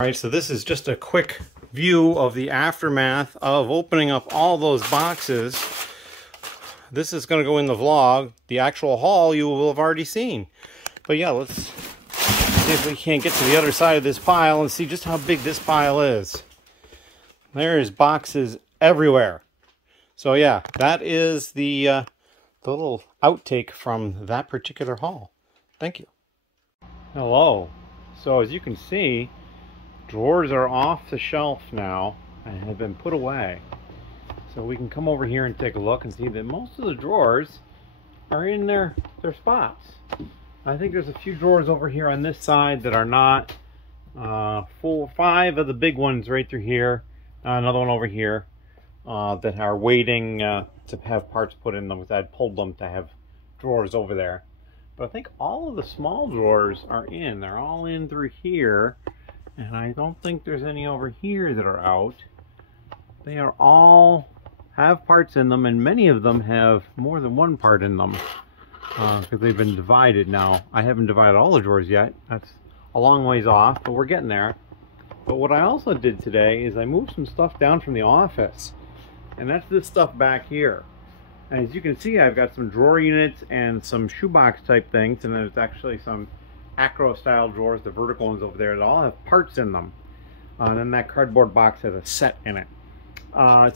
All right, so this is just a quick view of the aftermath of opening up all those boxes. This is going to go in the vlog. The actual haul you will have already seen. But yeah, let's see if we can't get to the other side of this pile and see just how big this pile is. There's boxes everywhere. So yeah, that is the little outtake from that particular haul. Thank you. Hello. So as you can see, drawers are off the shelf now and have been put away. So we can come over here and take a look and see that most of the drawers are in their spots. I think there's a few drawers over here on this side that are not. 5 of the big ones right through here. Another one over here that are waiting to have parts put in them, because I'd pulled them to have drawers over there. But I think all of the small drawers are in. They're all in through here. And I don't think there's any over here that are out. They are all have parts in them, and many of them have more than one part in them because they've been divided now. I haven't divided all the drawers yet. That's a long ways off, but we're getting there. But what I also did today is I moved some stuff down from the office, and that's this stuff back here. And as you can see, I've got some drawer units and some shoebox type things, and there's actually some acro style drawers, the vertical ones over there, that all have parts in them. And then that cardboard box has a set in it.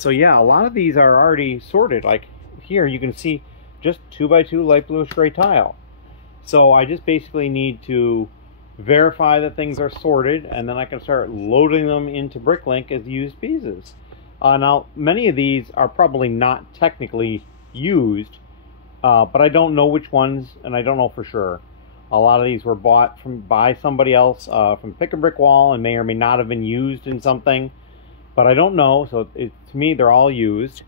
So yeah, a lot of these are already sorted. Like here you can see just 2x2 light bluish gray tile. So I just basically need to verify that things are sorted, and then I can start loading them into Bricklink as used pieces. Now many of these are probably not technically used, but I don't know which ones, and I don't know for sure. A lot of these were bought by somebody else from Pick a Brick Wall and may or may not have been used in something, but I don't know. So to me, they're all used.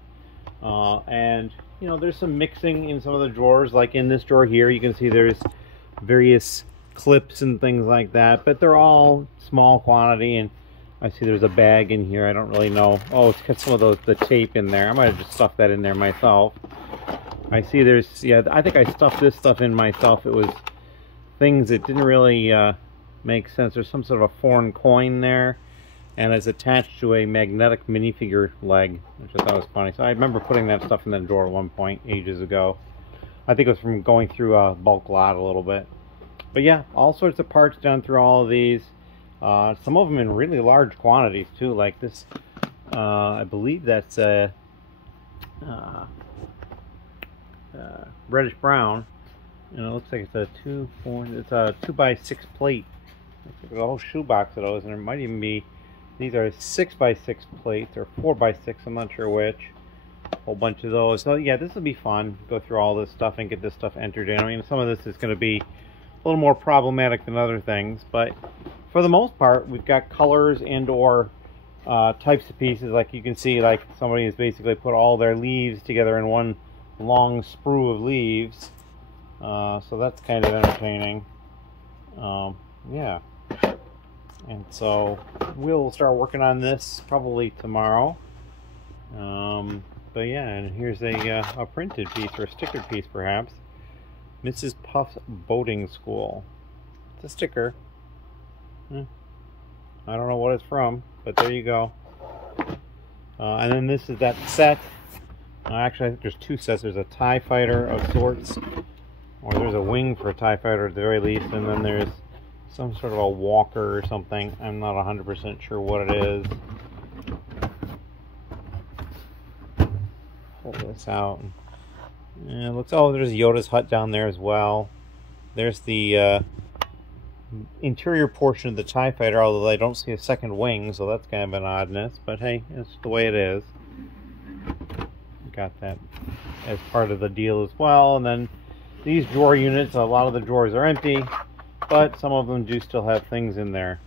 And you know, there's some mixing in some of the drawers. Like in this drawer here, you can see there's various clips and things like that, but they're all small quantity. And I see there's a bag in here. I don't really know. Oh, it's got some of the tape in there. I might have just stuffed that in there myself. I see there's, yeah, I think I stuffed this stuff in myself. It was things that didn't really make sense. There's some sort of a foreign coin there, and it's attached to a magnetic minifigure leg, which I thought was funny. So I remember putting that stuff in the drawer at one point ages ago. I think it was from going through a bulk lot a little bit. But yeah, all sorts of parts down through all of these. Some of them in really large quantities too, like this. I believe that's a reddish brown. And it looks like it's a 2x6 plate. Looks like a whole shoebox of those, and there might even be, these are 6x6 plates or 4x6, I'm not sure which. A whole bunch of those. So yeah, this will be fun. Go through all this stuff and get this stuff entered in. I mean, some of this is going to be a little more problematic than other things, but for the most part, we've got colors and or types of pieces. Like you can see, like somebody has basically put all their leaves together in one long sprue of leaves. So that's kind of entertaining. Yeah. And so we'll start working on this probably tomorrow. But yeah, and here's a printed piece, or a stickered piece perhaps. Mrs. Puff's Boating School. It's a sticker. I don't know what it's from, but there you go. And then this is that set. Actually, I think there's two sets. There's a TIE fighter of sorts, or there's a wing for a TIE fighter at the very least, and then there's some sort of a walker or something. I'm not 100% sure what it is. Pull this out. And it looks, oh, there's Yoda's hut down there as well. There's the interior portion of the TIE fighter, although I don't see a second wing, so that's kind of an oddness, but hey, it's the way it is. Got that as part of the deal as well. And then these drawer units, a lot of the drawers are empty, but some of them do still have things in there.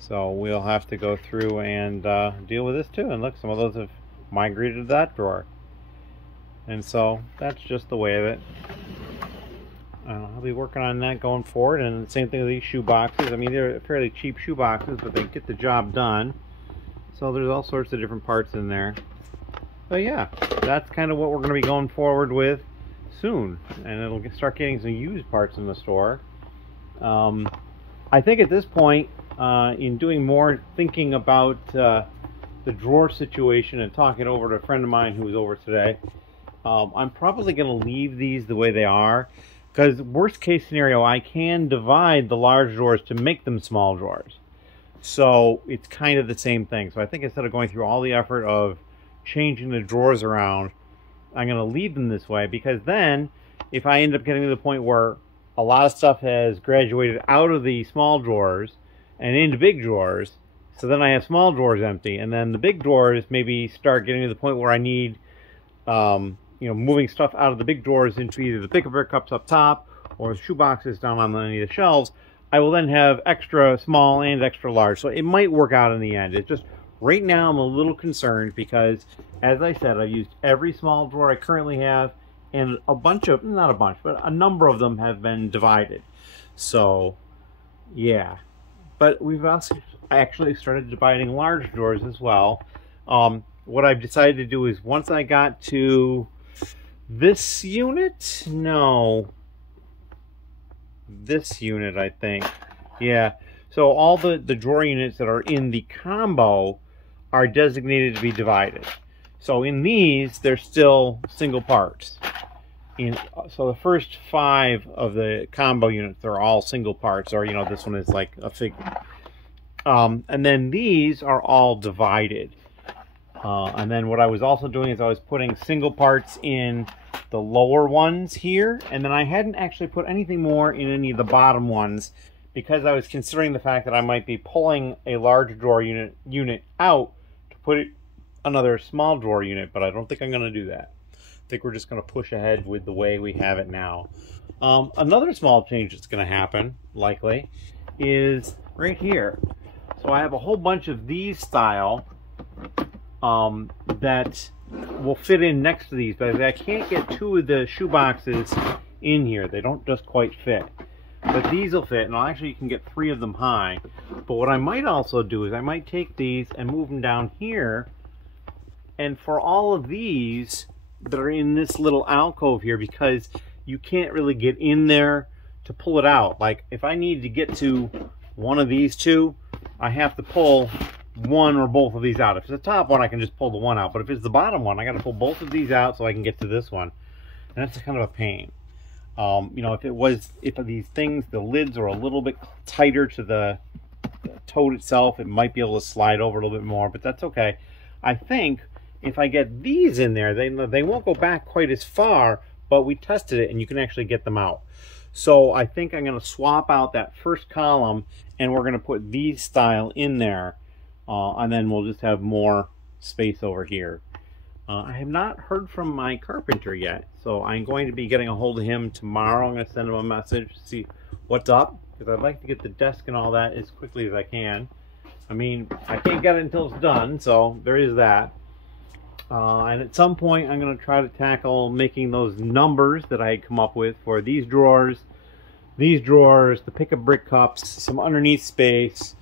So we'll have to go through and deal with this too. And look, some of those have migrated to that drawer. And so that's just the way of it. I'll be working on that going forward. And the same thing with these shoe boxes. I mean, they're fairly cheap shoe boxes, but they get the job done. So there's all sorts of different parts in there. So yeah, that's kind of what we're going to be going forward with soon. And it'll start getting some used parts in the store. I think at this point, in doing more thinking about the drawer situation and talking over to a friend of mine who was over today, I'm probably going to leave these the way they are, because worst case scenario, I can divide the large drawers to make them small drawers. So it's kind of the same thing. So I think instead of going through all the effort of changing the drawers around, I'm going to leave them this way, because then if I end up getting to the point where a lot of stuff has graduated out of the small drawers and into big drawers, so then I have small drawers empty, and then the big drawers maybe start getting to the point where I need moving stuff out of the big drawers into either the pick-a-brick cups up top or shoe boxes down on any of the shelves, I will then have extra small and extra large. So it might work out in the end. It's just, right now I'm a little concerned because, as I said, I've used every small drawer I currently have, and a bunch of, not a bunch, but a number of them have been divided. So, yeah. But we've also actually started dividing large drawers as well. What I've decided to do is, once I got to this unit, this unit, I think, yeah. So all the drawer units that are in the combo are designated to be divided. So in these, they're still single parts. So the first 5 of the combo units are all single parts, or this one is like a figure. And then these are all divided. And then what I was also doing is I was putting single parts in the lower ones here, and then I hadn't actually put anything more in any of the bottom ones, because I was considering the fact that I might be pulling a large drawer unit out to put it another small drawer unit, but I don't think I'm going to do that. I think we're just going to push ahead with the way we have it now. Another small change that's going to happen, likely, is right here. So I have a whole bunch of these style that will fit in next to these, but I can't get 2 of the shoe boxes in here. They don't just quite fit. But these will fit, and you can get 3 of them high. But what I might also do is I might take these and move them down here, and for all of these that are in this little alcove here, because you can't really get in there to pull it out. Like, if I need to get to one of these 2, I have to pull one or both of these out. If it's the top one, I can just pull the one out, but if it's the bottom one, I got to pull both of these out so I can get to this one, and that's kind of a pain. If these things, the lids are a little bit tighter to the tote itself, it might be able to slide over a little bit more, but that's okay. I think if I get these in there, they won't go back quite as far, but we tested it and you can actually get them out. So I think I'm going to swap out that first column, and we're going to put these style in there. And then we'll just have more space over here. I have not heard from my carpenter yet, so I'm going to be getting a hold of him tomorrow. I'm going to send him a message to see what's up, because I'd like to get the desk and all that as quickly as I can. I mean, I can't get it until it's done, so there is that. And at some point, I'm going to try to tackle making those numbers that I had come up with for these drawers, the pick-a-brick cups, some underneath space.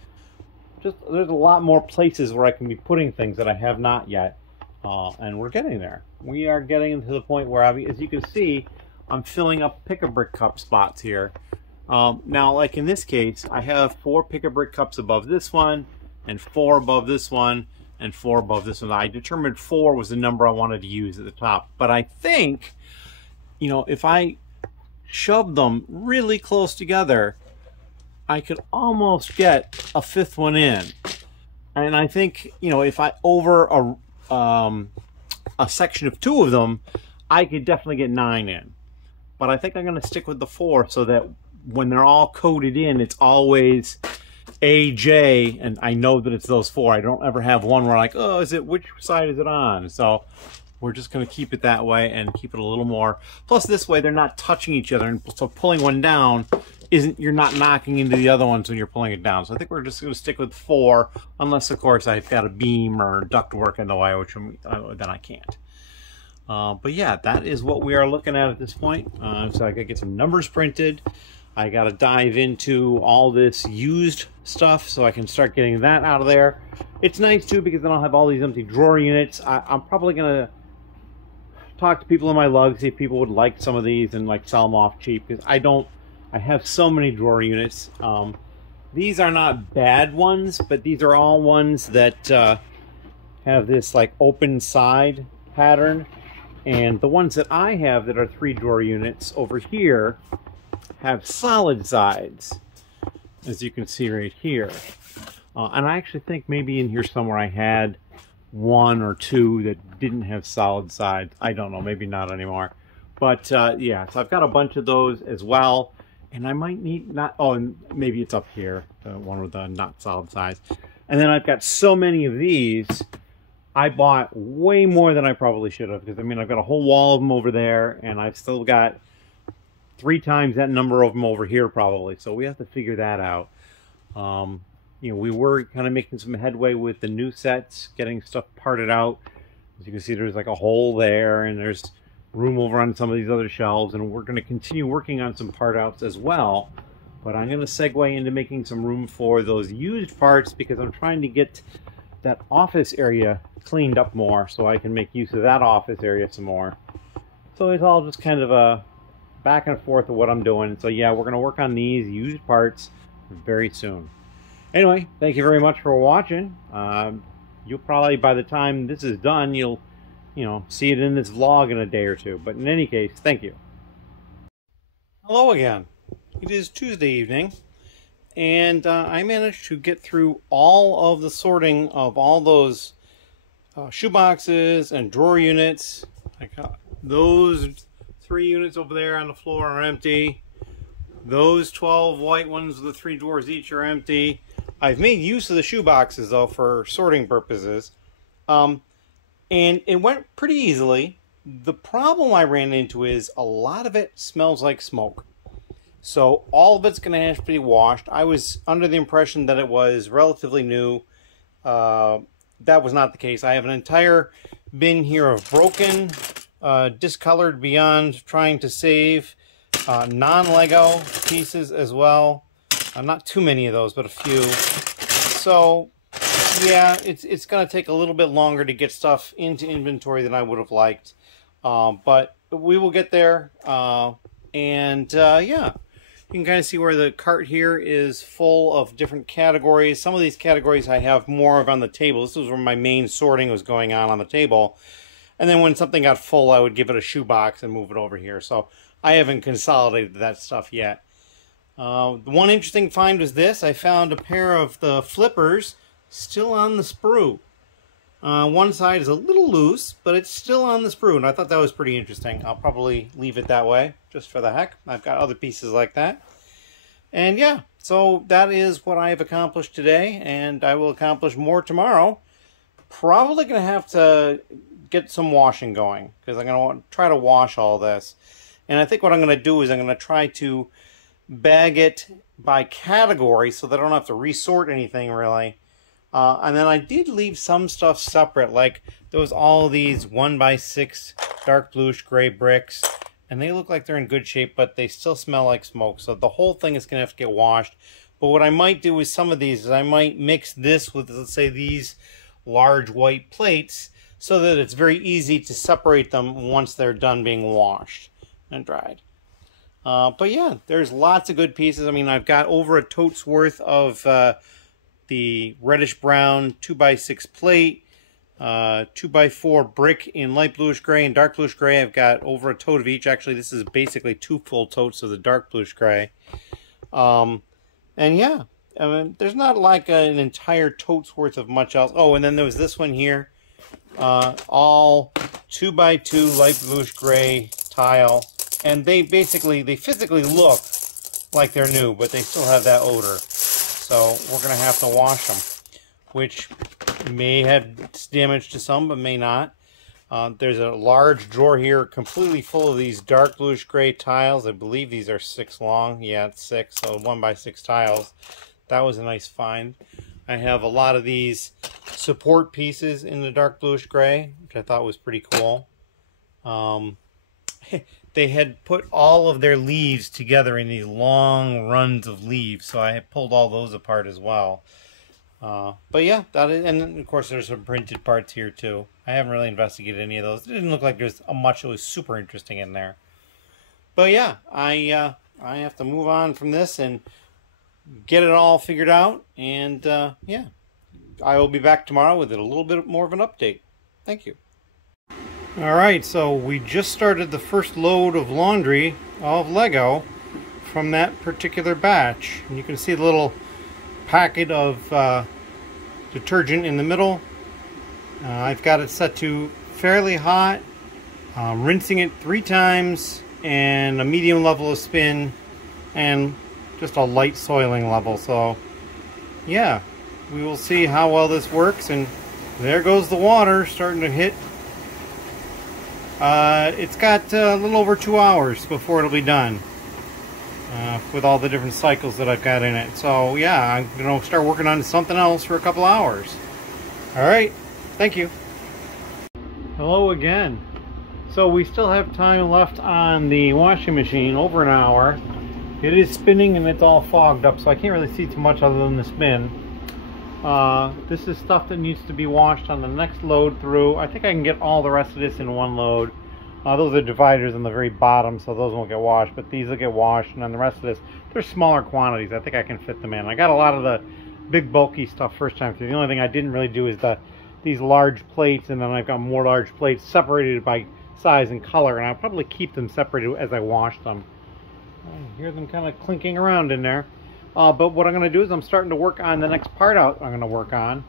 There's a lot more places where I can be putting things that I have not yet, and we're getting there. We are getting to the point where, as you can see, I'm filling up pick-a-brick cup spots here. Now, like in this case, I have 4 pick-a-brick cups above this one, and 4 above this one, and 4 above this one. I determined 4 was the number I wanted to use at the top, but I think, if I shove them really close together, I could almost get a 5th one in. And I think, if I over a section of 2 of them, I could definitely get 9 in. But I think I'm going to stick with the 4 so that when they're all coded in, it's always AJ, and I know that it's those 4. I don't ever have one where I'm like, oh, which side is it on? So we're just going to keep it that way and keep it a little more. Plus, this way they're not touching each other, and so pulling one down you're not knocking into the other ones when you're pulling it down. So I think we're just going to stick with 4, unless of course I've got a beam or duct work in the way, which then I can't. But yeah, that is what we are looking at this point. So I got to get some numbers printed. I got to dive into all this used stuff so I can start getting that out of there. It's nice too, because then I'll have all these empty drawer units. I'm probably going to talk to people in my lug, see if people would like some of these and like sell them off cheap, because I have so many drawer units. These are not bad ones, but these are all ones that have this like open side pattern. And the ones that I have that are 3-drawer units over here have solid sides, as you can see right here. And I actually think maybe in here somewhere I had 1 or 2 that didn't have solid sides. I don't know, maybe not anymore. But yeah, so I've got a bunch of those as well. And I might need not, oh, and maybe it's up here, the one with the not solid sides. And then I've got so many of these, I bought way more than I probably should have. Because I mean, I've got a whole wall of them over there, and I've still got 3 times that number of them over here probably. So we have to figure that out. You know, we were kind of making some headway with the new sets, getting stuff parted out. As you can see, there's like a hole there, and there's room over on some of these other shelves, and we're going to continue working on some part outs as well. But I'm going to segue into making some room for those used parts, because I'm trying to get that office area cleaned up more so I can make use of that office area some more. So it's all just kind of a back and forth of what I'm doing. So yeah, we're going to work on these used parts very soon. Anyway, thank you very much for watching. You'll probably, by the time this is done, you'll see it in this vlog in a day or two. But in any case, thank you. Hello again. It is Tuesday evening, and I managed to get through all of the sorting of all those shoeboxes and drawer units. I got those 3 units over there on the floor are empty. Those 12 white ones with the 3 drawers each are empty. I've made use of the shoeboxes though for sorting purposes. And it went pretty easily. The problem I ran into is a lot of it smells like smoke. So all of it's going to have to be washed. I was under the impression that it was relatively new. That was not the case. I have an entire bin here of broken, discolored beyond trying to save, non-Lego pieces as well. Not too many of those, but a few. So yeah, it's going to take a little bit longer to get stuff into inventory than I would have liked. But we will get there. Yeah, you can kind of see where the cart here is full of different categories. Some of these categories I have more of on the table. This was where my main sorting was going on the table. And then when something got full, I would give it a shoebox and move it over here. So I haven't consolidated that stuff yet. The one interesting find was this. I found a pair of the flippers still on the sprue. One side is a little loose, but it's still on the sprue, and I thought that was pretty interesting. I'll probably leave it that way, just for the heck. I've got other pieces like that. And yeah, so that is what I have accomplished today, and I will accomplish more tomorrow. Probably going to have to get some washing going, because I'm going to try to wash all this. And I think what I'm going to do is I'm going to try to bag it by category so that I don't have to resort anything really. And then I did leave some stuff separate, like there was all these 1x6 dark bluish gray bricks, and they look like they're in good shape, but they still smell like smoke. So the whole thing is going to have to get washed. But what I might do with some of these is I might mix this with, let's say, these large white plates so that it's very easy to separate them once they're done being washed and dried. But yeah, there's lots of good pieces. I mean, I've got over a tote's worth of the reddish brown 2x6 plate, 2x4 brick in light bluish gray and dark bluish gray. I've got over a tote of each. Actually, this is basically 2 full totes of the dark bluish gray. And yeah, I mean, there's not like an entire tote's worth of much else. Oh, and then there was this one here. All 2x2 light bluish gray tile. And they physically look like they're new, but they still have that odor. So we're going to have to wash them, which may have damage to some, but may not. There's a large drawer here completely full of these dark bluish gray tiles. I believe these are 6 long. Yeah, it's 6, so 1x6 tiles. That was a nice find. I have a lot of these support pieces in the dark bluish gray, which I thought was pretty cool. They had put all of their leaves together in these long runs of leaves, so I had pulled all those apart as well. But yeah, that is, and of course there's some printed parts here too. I haven't really investigated any of those. It didn't look like there's much that was super interesting in there. But yeah, I have to move on from this and get it all figured out, and yeah, I will be back tomorrow with a little bit more of an update. Thank you. Alright, so we just started the first load of laundry of Lego from that particular batch. And you can see the little packet of detergent in the middle. I've got it set to fairly hot, rinsing it 3 times, and a medium level of spin, and just a light soiling level. So yeah, we will see how well this works. And there goes the water starting to hit. It's got a little over 2 hours before it'll be done with all the different cycles that I've got in it. So yeah, I'm going to start working on something else for a couple hours. Alright, thank you. Hello again. So we still have time left on the washing machine, over an hour. It is spinning and it's all fogged up, so I can't really see too much other than the spin. This is stuff that needs to be washed on the next load through. I think I can get all the rest of this in one load. Those are dividers on the very bottom, so those won't get washed, but these will get washed, and then the rest of this, they're smaller quantities. I think I can fit them in. I got a lot of the big bulky stuff first time through. The only thing I didn't really do is these large plates, and then I've got more large plates separated by size and color, and I'll probably keep them separated as I wash them. I hear them kind of clinking around in there. But what I'm going to do is I'm starting to work on the next part out I'm going to work on,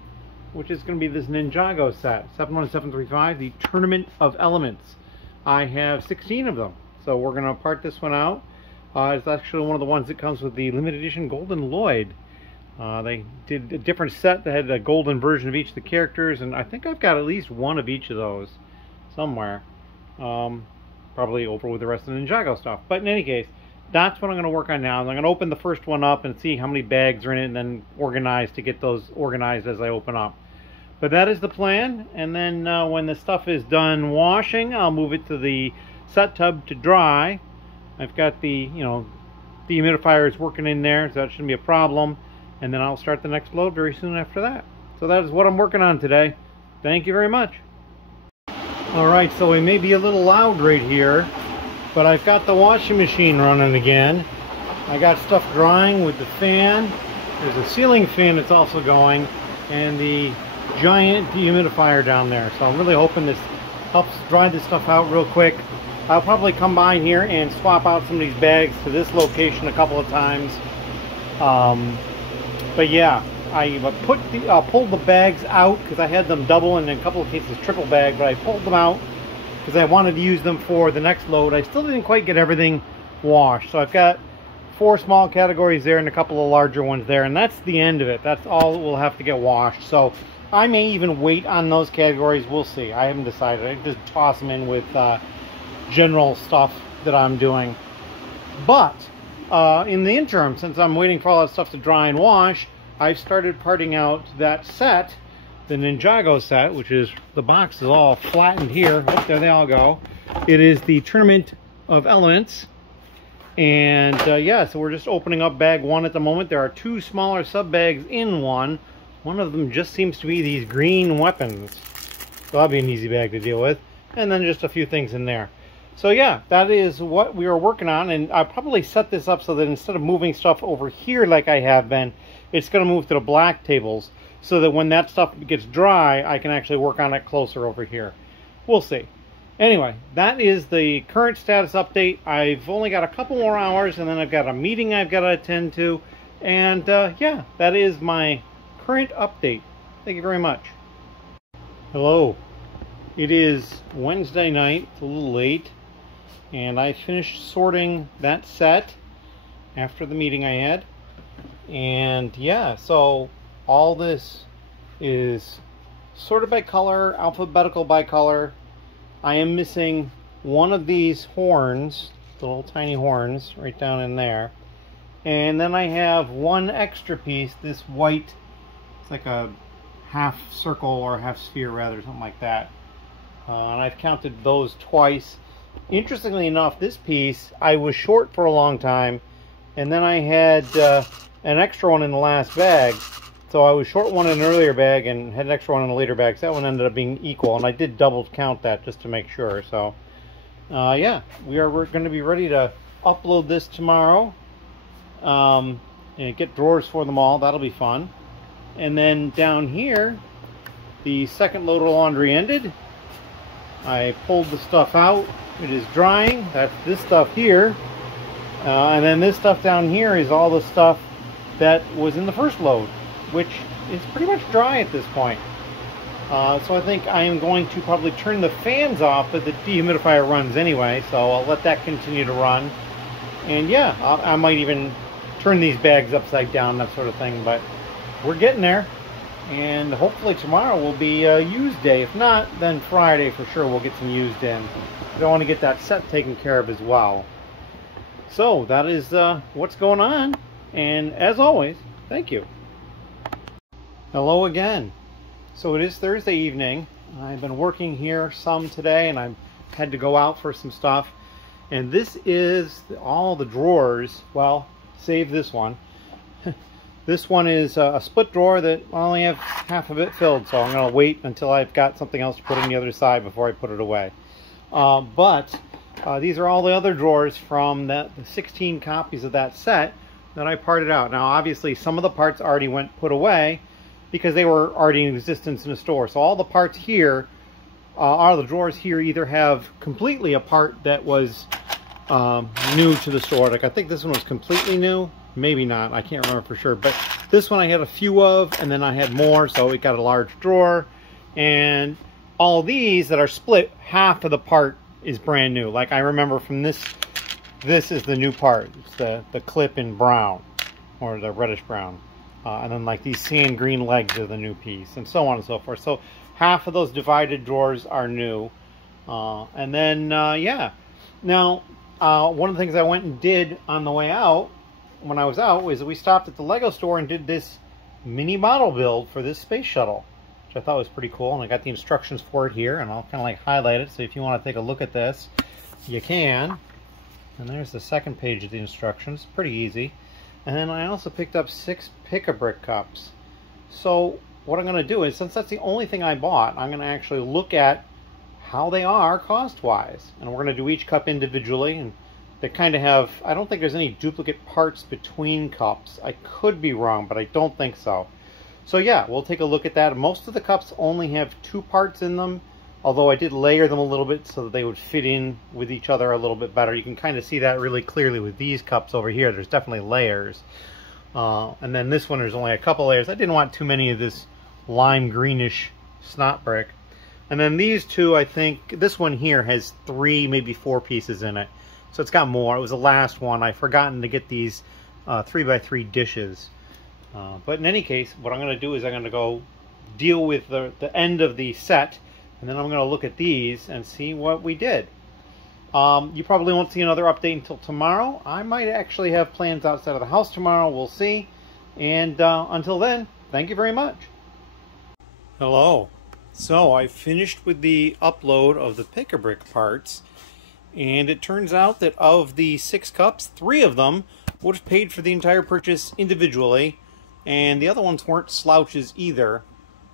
which is going to be this Ninjago set, 71735, the Tournament of Elements. I have 16 of them, so we're going to part this one out. It's actually one of the ones that comes with the limited edition Golden Lloyd. They did a different set that had a golden version of each of the characters, and I think I've got at least one of each of those somewhere. Probably over with the rest of the Ninjago stuff. But in any case, that's what I'm going to work on now. I'm going to open the first one up and see how many bags are in it, and then organize to get those organized as I open up. But that is the plan. And then when the stuff is done washing, I'll move it to the set tub to dry. I've got the dehumidifier is working in there, so that shouldn't be a problem. And then I'll start the next load very soon after that. So that is what I'm working on today. Thank you very much. Alright, so we may be a little loud right here, but I've got the washing machine running again. I got stuff drying with the fan. There's a ceiling fan that's also going, and the giant dehumidifier down there. So I'm really hoping this helps dry this stuff out real quick. I'll probably come by here and swap out some of these bags to this location a couple of times. But yeah, I pulled the bags out because I had them double and in a couple of cases triple bag, but I pulled them out because I wanted to use them for the next load. I still didn't quite get everything washed, so I've got 4 small categories there and a couple of larger ones there, and that's the end of it. That's all that will have to get washed. So I may even wait on those categories. We'll see. I haven't decided. I just toss them in with general stuff that I'm doing. But in the interim, since I'm waiting for all that stuff to dry and wash, I've started parting out that set, the Ninjago set, which is, the box is all flattened here. Oh, there they all go. It is the Tournament of Elements. And yeah, so we're just opening up bag 1 at the moment. There are 2 smaller sub bags in one. One of them just seems to be these green weapons. So that'll be an easy bag to deal with. And then just a few things in there. So yeah, that is what we are working on. And I'll probably set this up so that instead of moving stuff over here like I have been, it's going to move to the black tables, so that when that stuff gets dry, I can actually work on it closer over here. We'll see. Anyway, that is the current status update. I've only got a couple more hours, and then I've got a meeting I've got to attend to. And yeah, that is my current update. Thank you very much. Hello. It is Wednesday night. It's a little late. And I finished sorting that set after the meeting I had. And yeah, so all this is sorted by color, alphabetical by color. I am missing one of these horns, the little tiny horns right down in there. And then I have one extra piece, this white, it's like a half circle or half sphere rather, something like that. And I've counted those twice. Interestingly enough, this piece I was short for a long time, and then I had an extra one in the last bag. So I was short one in an earlier bag and had an extra one in a later bag. So that one ended up being equal, and I did double count that just to make sure. So yeah, we're going to be ready to upload this tomorrow. and get drawers for them all. That'll be fun. And then down here, the second load of laundry ended. I pulled the stuff out. It is drying. That's this stuff here. And then this stuff down here is all the stuff that was in the first load, which is pretty much dry at this point. So I think I am going to probably turn the fans off, but the dehumidifier runs anyway, so I'll let that continue to run. And yeah, I might even turn these bags upside down, that sort of thing, but we're getting there. And hopefully tomorrow will be a used day. If not, then Friday for sure we'll get some used in. I don't want to get that set taken care of as well. So that is what's going on. And as always, thank you. Hello again. So it is Thursday evening. I've been working here some today, and I had to go out for some stuff. And this is all the drawers. Well, save this one. This one is a split drawer that I only have half of it filled, so I'm going to wait until I've got something else to put on the other side before I put it away. These are all the other drawers from the 16 copies of that set that I parted out. Now, obviously, some of the parts already went put away because they were already in existence in the store. So all the parts here, all the drawers here either have completely a part that was new to the store. Like I think this one was completely new. Maybe not. I can't remember for sure. But this one I had a few of, and then I had more, so it got a large drawer. And all these that are split, half of the part is brand new. Like I remember from this is the new part. It's the clip in brown, or the reddish brown. And then like these sand green legs are the new piece, and so on and so forth. So half of those divided drawers are new. And then, yeah. Now, one of the things I went and did on the way out, when I was out, was we stopped at the Lego store and did this mini model build for this space shuttle, which I thought was pretty cool. And I got the instructions for it here, and I'll kind of like highlight it. So if you want to take a look at this, you can. And there's the second page of the instructions. Pretty easy. And then I also picked up 6 pick-a-brick cups. So what I'm going to do is, since that's the only thing I bought, I'm going to actually look at how they are cost-wise. And we're going to do each cup individually. And they kind of have, I don't think there's any duplicate parts between cups. I could be wrong, but I don't think so. So yeah, we'll take a look at that. Most of the cups only have 2 parts in them, although I did layer them a little bit so that they would fit in with each other a little bit better. You can kind of see that really clearly with these cups over here. There's definitely layers. And then this one, there's only a couple layers. I didn't want too many of this lime greenish snot brick. And then these two, I think, this one here has 3, maybe 4 pieces in it. So it's got more. It was the last one. I've forgotten to get these 3x3 dishes. But in any case, what I'm going to do is I'm going to go deal with the end of the set. And then I'm going to look at these and see what we did. You probably won't see another update until tomorrow. I might actually have plans outside of the house tomorrow. We'll see. And until then, thank you very much. Hello. So I finished with the upload of the pick-a-brick parts. And it turns out that of the 6 cups, 3 of them would have paid for the entire purchase individually. And the other ones weren't slouches either.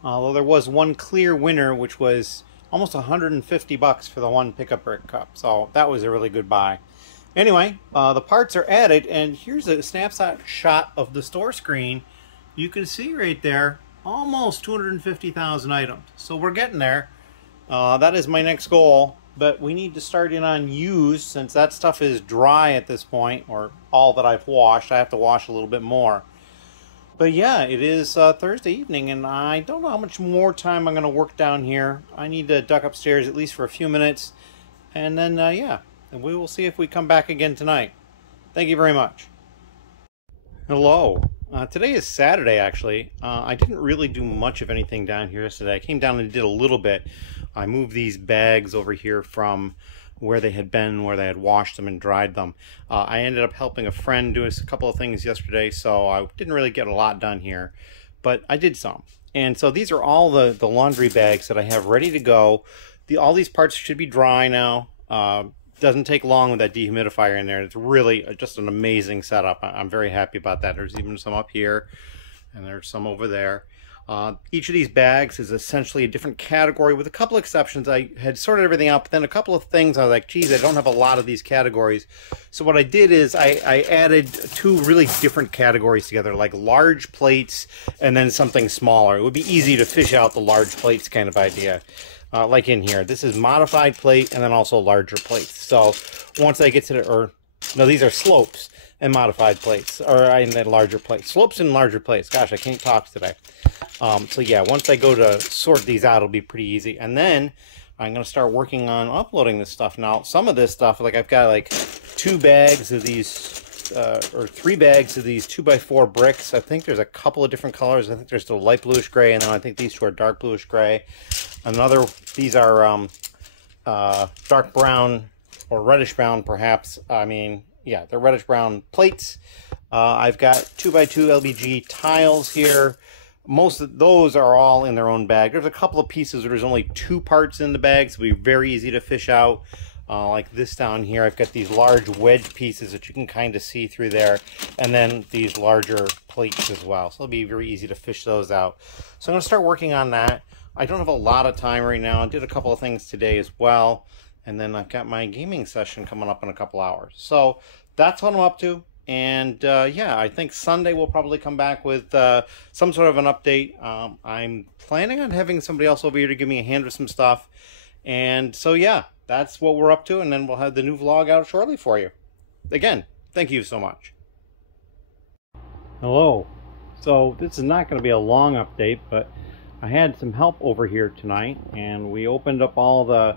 Although there was one clear winner, which was almost $150 for the one pick-a-brick cup. So that was a really good buy. Anyway, the parts are added, and here's a snapshot shot of the store screen. You can see right there, almost 250,000 items. So we're getting there. That is my next goal. But we need to start in on used, since that stuff is dry at this point, or all that I've washed. I have to wash a little bit more. But yeah, it is Thursday evening, and I don't know how much more time I'm going to work down here. I need to duck upstairs at least for a few minutes, and then, yeah, and we will see if we come back again tonight. Thank you very much. Hello. Today is Saturday, actually. I didn't really do much of anything down here yesterday. I came down and did a little bit. I moved these bags over here from where they had been, where they had washed them and dried them. I ended up helping a friend do a couple of things yesterday, so I didn't really get a lot done here, but I did some. And so these are all the laundry bags that I have ready to go. All these parts should be dry now. Doesn't take long with that dehumidifier in there. It's really just an amazing setup. I'm very happy about that. There's even some up here, and there's some over there. Each of these bags is essentially a different category with a couple exceptions. I had sorted everything out, but then a couple of things I was like, geez, I don't have a lot of these categories. So what I did is I added two really different categories together, like large plates and then something smaller. It would be easy to fish out the large plates kind of idea. Like in here, this is modified plate and then also larger plates. So once I get to the, no, these are slopes and modified plates, or in the larger plates. Slopes and larger plates. Gosh, I can't talk today. So yeah, once I go to sort these out, it'll be pretty easy. And then I'm going to start working on uploading this stuff. Now, some of this stuff, like I've got like 2 bags of these, or 3 bags of these 2x4 bricks. I think there's a couple of different colors. I think there's the light bluish gray, and then I think these 2 are dark bluish gray. These are dark brown or reddish brown, perhaps. I mean, yeah, they're reddish brown plates. I've got 2x2 LBG tiles here. Most of those are all in their own bag. There's a couple of pieces where there's only 2 parts in the bag, so it'll be very easy to fish out. Like this down here, I've got these large wedge pieces that you can kind of see through there, and then these larger plates as well. So it'll be very easy to fish those out. So I'm going to start working on that. I don't have a lot of time right now. I did a couple of things today as well. And then I've got my gaming session coming up in a couple hours. So that's what I'm up to. And yeah, I think Sunday we'll probably come back with some sort of an update. I'm planning on having somebody else over here to give me a hand with some stuff. And so yeah, that's what we're up to. And then we'll have the new vlog out shortly for you. Again, thank you so much. Hello. So this is not going to be a long update, but I had some help over here tonight. And we opened up all the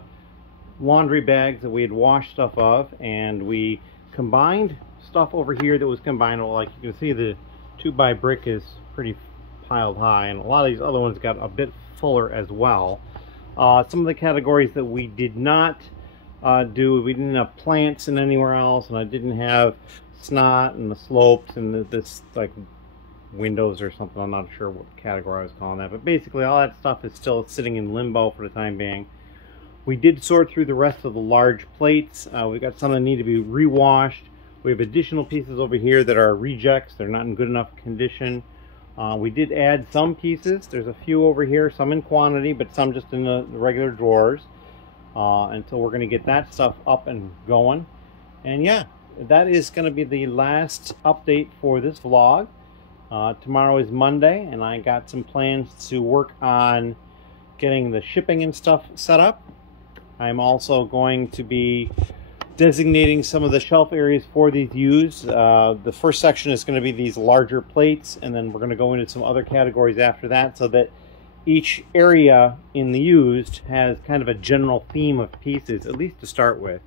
laundry bags that we had washed stuff of, and we combined stuff over here that was combinable. Like you can see, the 2x brick is pretty piled high, and a lot of these other ones got a bit fuller as well. Some of the categories that we did not do, we didn't have plants in anywhere else, and I didn't have snot and the slopes and this like windows or something. I'm not sure what category I was calling that, but basically all that stuff is still sitting in limbo for the time being. We did sort through the rest of the large plates. We've got some that need to be re-washed. We have additional pieces over here that are rejects. They're not in good enough condition. We did add some pieces. There's a few over here, some in quantity, but some just in the regular drawers. And so we're going to get that stuff up and going. And yeah, that is going to be the last update for this vlog. Tomorrow is Monday, and I got some plans to work on getting the shipping and stuff set up. I'm also going to be designating some of the shelf areas for these used. The first section is going to be these larger plates, and then we're going to go into some other categories after that, so that each area in the used has kind of a general theme of pieces, at least to start with.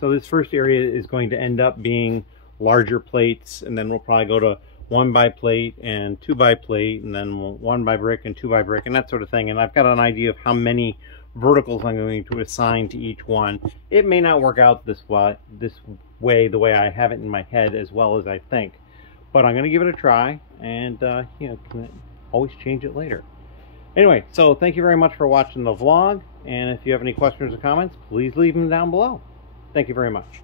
So this first area is going to end up being larger plates, and then we'll probably go to 1x plate and 2x plate, and then 1x brick and 2x brick and that sort of thing. And I've got an idea of how many verticals I'm going to assign to each one. It may not work out this way, the way I have it in my head, as well as I think, but I'm going to give it a try, and you know, can always change it later. Anyway, so thank you very much for watching the vlog, and if you have any questions or comments, please leave them down below. Thank you very much.